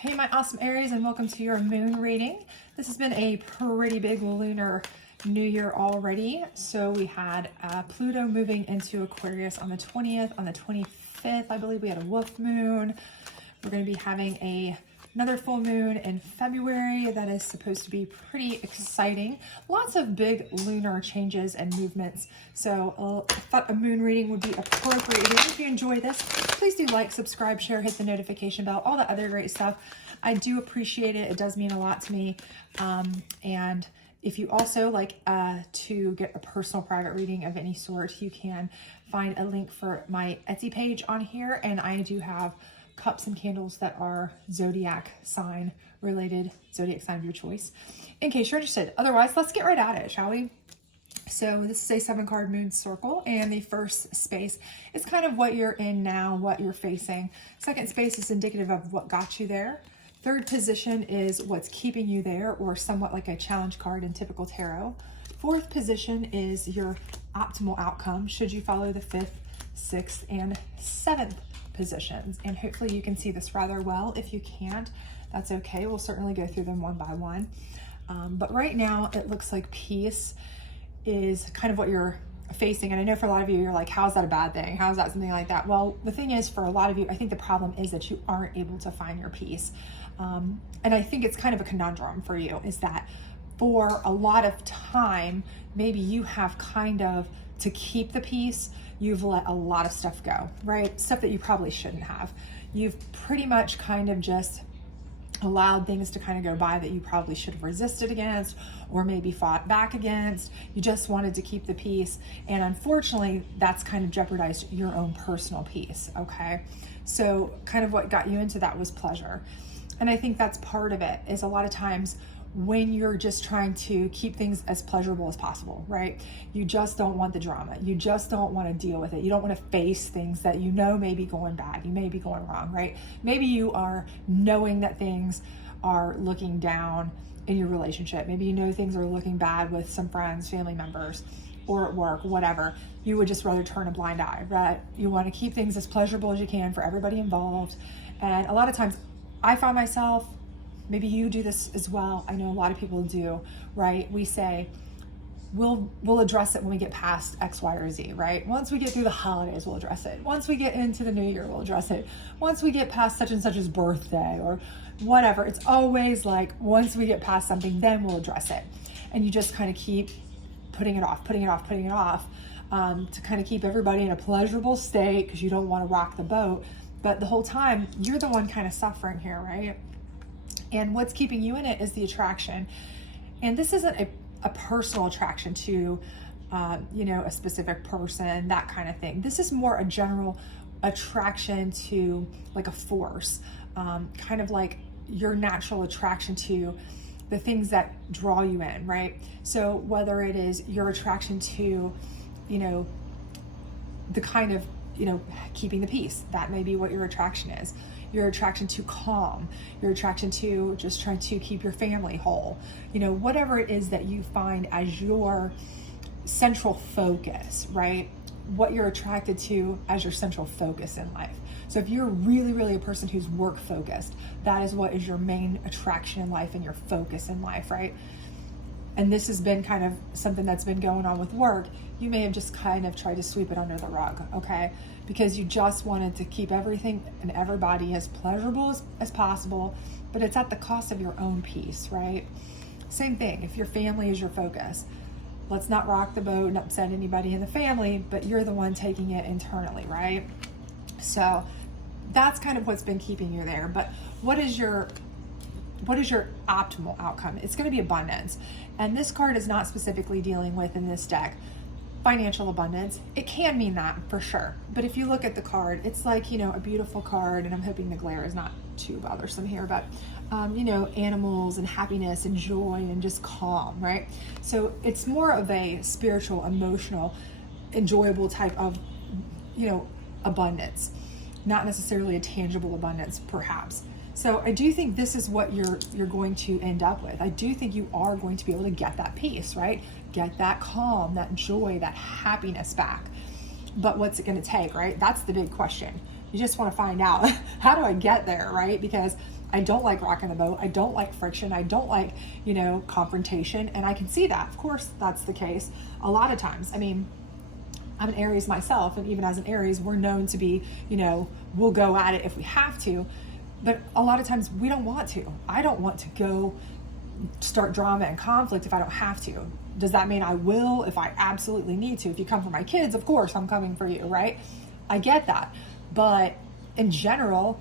Hey, my awesome Aries, and welcome to your moon reading. This has been a pretty big lunar new year already. So we had Pluto moving into Aquarius on the 20th. On the 25th, I believe we had a wolf moon. We're going to be having another full moon in February. That is supposed to be pretty exciting. Lots of big lunar changes and movements. So I thought a moon reading would be appropriate. If you enjoy this, please do like, subscribe, share, hit the notification bell, all the other great stuff. I do appreciate it. It does mean a lot to me. And if you also like to get a personal private reading of any sort, you can find a link for my Etsy page on here. And I do have cups and candles that are Zodiac sign related, Zodiac sign of your choice, in case you're interested. Otherwise, let's get right at it, shall we? So this is a 7-card moon circle, and the first space is kind of what you're in now, what you're facing. Second space is indicative of what got you there. Third position is what's keeping you there, or somewhat like a challenge card in typical tarot. Fourth position is your optimal outcome should you follow the 5th, 6th, and 7th positions. And hopefully you can see this rather well. If you can't, that's okay. We'll certainly go through them one by one. But right now it looks like peace is kind of what you're facing. And I know for a lot of you, you're like, how's that a bad thing? How's that something like that? Well, the thing is, for a lot of you, I think the problem is that you aren't able to find your peace. And I think it's kind of a conundrum for you, is that for a lot of time, maybe you have kind of, to keep the peace, you've let a lot of stuff go, right? Stuff that you probably shouldn't have. You've pretty much kind of just allowed things to kind of go by that you probably should have resisted against, or maybe fought back against. You just wanted to keep the peace. And unfortunately, that's kind of jeopardized your own personal peace, okay? So kind of what got you into that was pleasure. And I think that's part of it, is a lot of times when you're just trying to keep things as pleasurable as possible, right? You just don't want the drama. You just don't want to deal with it. You don't want to face things that you know may be going bad. You may be going wrong, right? Maybe you are knowing that things are looking down in your relationship. Maybe you know things are looking bad with some friends, family members, or at work, whatever. You would just rather turn a blind eye, right? You want to keep things as pleasurable as you can for everybody involved. And a lot of times I find myself, maybe you do this as well, I know a lot of people do, right? We say, we'll address it when we get past X, Y, or Z, right? Once we get through the holidays, we'll address it. Once we get into the new year, we'll address it. Once we get past such and such's birthday or whatever, it's always like, once we get past something, then we'll address it. And you just kind of keep putting it off, to kind of keep everybody in a pleasurable state, because you don't want to rock the boat. But the whole time, you're the one kind of suffering here, right? And what's keeping you in it is the attraction. And this isn't a personal attraction to, a specific person, that kind of thing. This is more a general attraction to like a force, kind of like your natural attraction to the things that draw you in, right? So whether it is your attraction to, the kind of, keeping the peace, that may be what your attraction is. Your attraction to calm, your attraction to just trying to keep your family whole, whatever it is that you find as your central focus, right? What you're attracted to as your central focus in life. So if you're really, really a person who's work focused, that is what is your main attraction in life and your focus in life, right? And this has been kind of something that's been going on with work. You may have just kind of tried to sweep it under the rug, okay? Because you just wanted to keep everything and everybody as pleasurable as possible, but it's at the cost of your own peace, right? Same thing, if your family is your focus, let's not rock the boat and upset anybody in the family, but you're the one taking it internally, right? So that's kind of what's been keeping you there. But what is your optimal outcome? It's going to be abundance. And this card is not specifically dealing with, in this deck, financial abundance. It can mean that for sure. But if you look at the card, it's like, a beautiful card, and I'm hoping the glare is not too bothersome here, but, animals and happiness and joy and just calm, right? So it's more of a spiritual, emotional, enjoyable type of, abundance, not necessarily a tangible abundance, perhaps. So I do think this is what you're going to end up with. I do think you are going to be able to get that peace, right? Get that calm, that joy, that happiness back. But what's it going to take, right? That's the big question. You just want to find out, how do I get there, right? Because I don't like rocking the boat. I don't like friction. I don't like, confrontation. And I can see that. Of course, that's the case a lot of times. I mean, I'm an Aries myself. And even as an Aries, we're known to be, we'll go at it if we have to. But a lot of times we don't want to. I don't want to go start drama and conflict if I don't have to. Does that mean I will if I absolutely need to? If you come for my kids, of course I'm coming for you, right? I get that. But in general,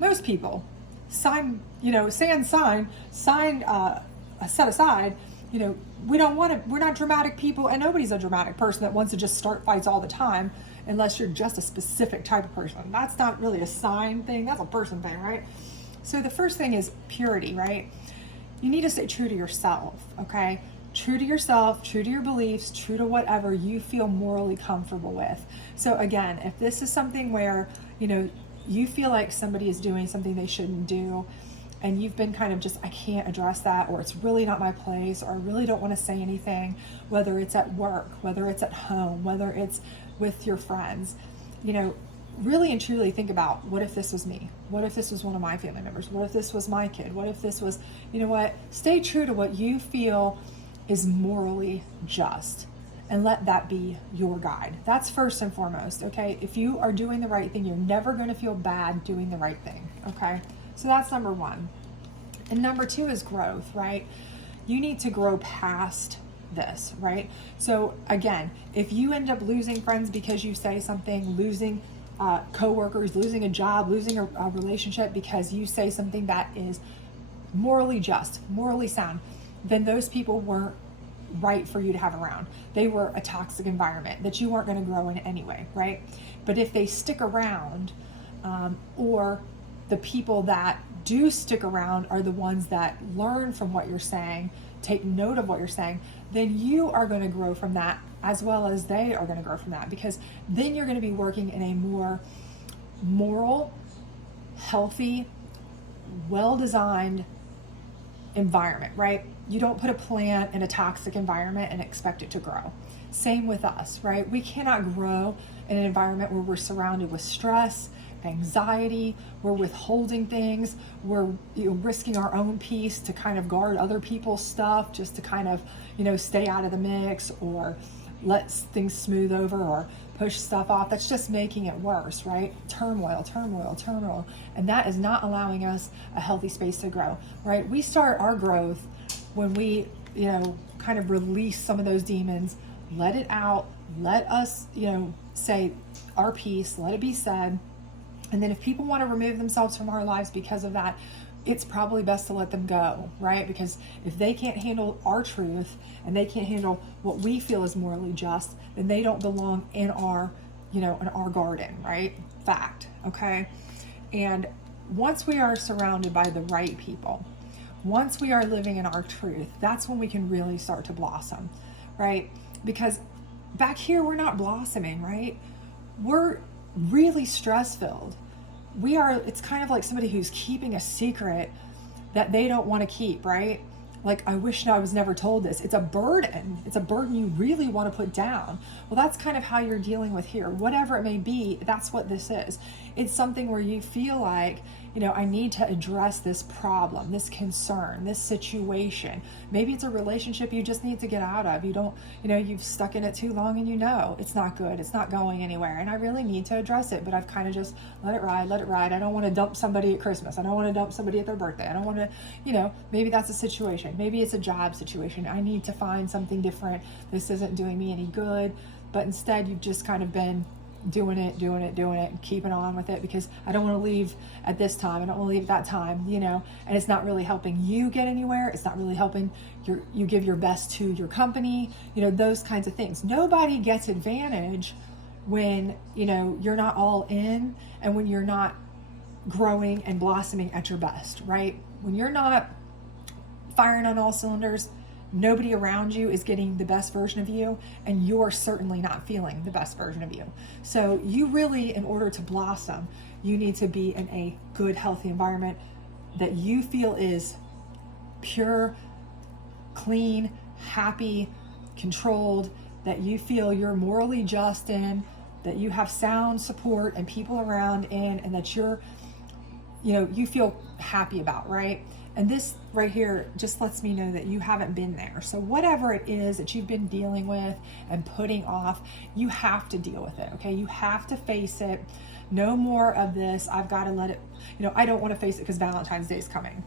most people sign, set aside, we don't want to, we're not dramatic people, and nobody's a dramatic person that wants to just start fights all the time unless you're just a specific type of person. That's not really a sign thing, that's a person thing, right? So the first thing is purity, right? You need to stay true to yourself, okay? True to yourself, true to your beliefs, true to whatever you feel morally comfortable with. So again, if this is something where, you feel like somebody is doing something they shouldn't do, and you've been kind of just, I can't address that, or it's really not my place, or I really don't want to say anything, whether it's at work, whether it's at home, whether it's with your friends, really and truly think about, what if this was me? What if this was one of my family members? What if this was my kid? What if this was, stay true to what you feel is morally just, and let that be your guide. That's first and foremost, okay? If you are doing the right thing, you're never going to feel bad doing the right thing, okay? So that's number one. And number two is growth, right? You need to grow past this, right? So again, if you end up losing friends because you say something, losing coworkers, losing a job, losing a relationship because you say something that is morally just, morally sound, then those people weren't right for you to have around. They were a toxic environment that you weren't going to grow in anyway, right? But if they stick around, or the people that do stick around are the ones that learn from what you're saying, take note of what you're saying, then you are going to grow from that, as well as they are going to grow from that, because then you're going to be working in a more moral, healthy, well-designed environment, right? You don't put a plant in a toxic environment and expect it to grow. Same with us, right? We cannot grow in an environment where we're surrounded with stress, anxiety, we're withholding things, we're risking our own peace to kind of guard other people's stuff, just to kind of, stay out of the mix, or let things smooth over, or push stuff off. That's just making it worse, right? Turmoil. And that is not allowing us a healthy space to grow, right? We start our growth when we, kind of release some of those demons, let it out, let us, say our piece, let it be said. And then if people want to remove themselves from our lives because of that, it's probably best to let them go, right? Because if they can't handle our truth, and they can't handle what we feel is morally just, then they don't belong in our, in our garden, right? Fact, okay? And once we are surrounded by the right people, once we are living in our truth, that's when we can really start to blossom, right? Because back here, we're not blossoming, right? We're really stress-filled. It's kind of like somebody who's keeping a secret that they don't want to keep, right? Like, I wish I was never told this. It's a burden. It's a burden you really want to put down. Well, that's kind of how you're dealing with here. Whatever it may be, that's what this is. It's something where you feel like, I need to address this problem, this concern, this situation. Maybe it's a relationship you just need to get out of. You don't, you've stuck in it too long, and it's not good. It's not going anywhere. And I really need to address it, but I've kind of just let it ride. I don't want to dump somebody at Christmas. I don't want to dump somebody at their birthday. I don't want to, maybe that's a situation. Maybe it's a job situation. I need to find something different. This isn't doing me any good. But instead, you've just kind of been doing it, and keeping on with it, because I don't want to leave at this time. I don't want to leave at that time, and it's not really helping you get anywhere. It's not really helping you give your best to your company, those kinds of things. Nobody gets advantage when, you're not all in, and when you're not growing and blossoming at your best, right? When you're not firing on all cylinders, nobody around you is getting the best version of you, and you're certainly not feeling the best version of you. So you really, in order to blossom, you need to be in a good, healthy environment that you feel is pure, clean, happy, controlled, that you feel you're morally just in, that you have sound support and people around and that you're, you feel happy about, right? And this right here just lets me know that you haven't been there. So whatever it is that you've been dealing with and putting off, you have to deal with it, okay? You have to face it. No more of this, I've got to let it, I don't want to face it because Valentine's Day is coming.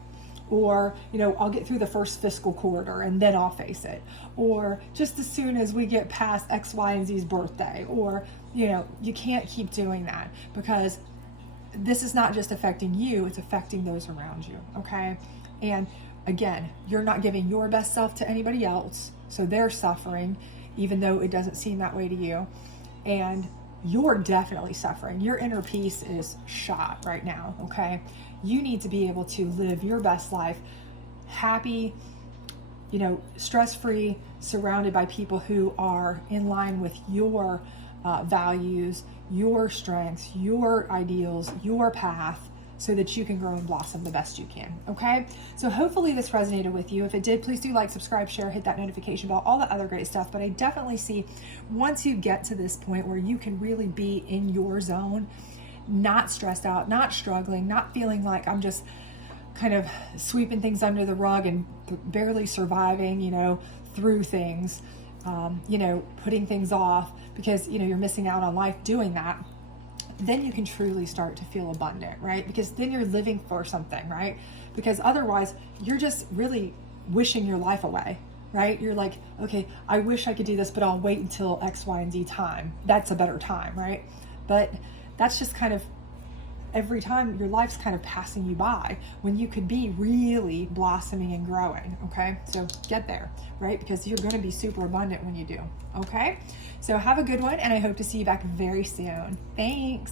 Or, I'll get through the first fiscal quarter and then I'll face it. Or just as soon as we get past X, Y, and Z's birthday. Or, you can't keep doing that, because this is not just affecting you, it's affecting those around you, okay? And again, you're not giving your best self to anybody else, so they're suffering, even though it doesn't seem that way to you. And you're definitely suffering. Your inner peace is shot right now, okay? You need to be able to live your best life, happy, stress-free, surrounded by people who are in line with your values, your strengths, your ideals, your path, so that you can grow and blossom the best you can, okay? So hopefully this resonated with you. If it did, please do like, subscribe, share, hit that notification bell, all that other great stuff. But I definitely see once you get to this point where you can really be in your zone, not stressed out, not struggling, not feeling like I'm just kind of sweeping things under the rug and barely surviving, through things, putting things off because, you're missing out on life doing that, then you can truly start to feel abundant, right? Because then you're living for something, right? Because otherwise you're just really wishing your life away, right? You're like, okay, I wish I could do this, but I'll wait until X, Y, and Z time. That's a better time, right? But that's just kind of every time your life's kind of passing you by when you could be really blossoming and growing, okay? So get there, right? Because you're going to be super abundant when you do, okay? So have a good one, and I hope to see you back very soon. Thanks.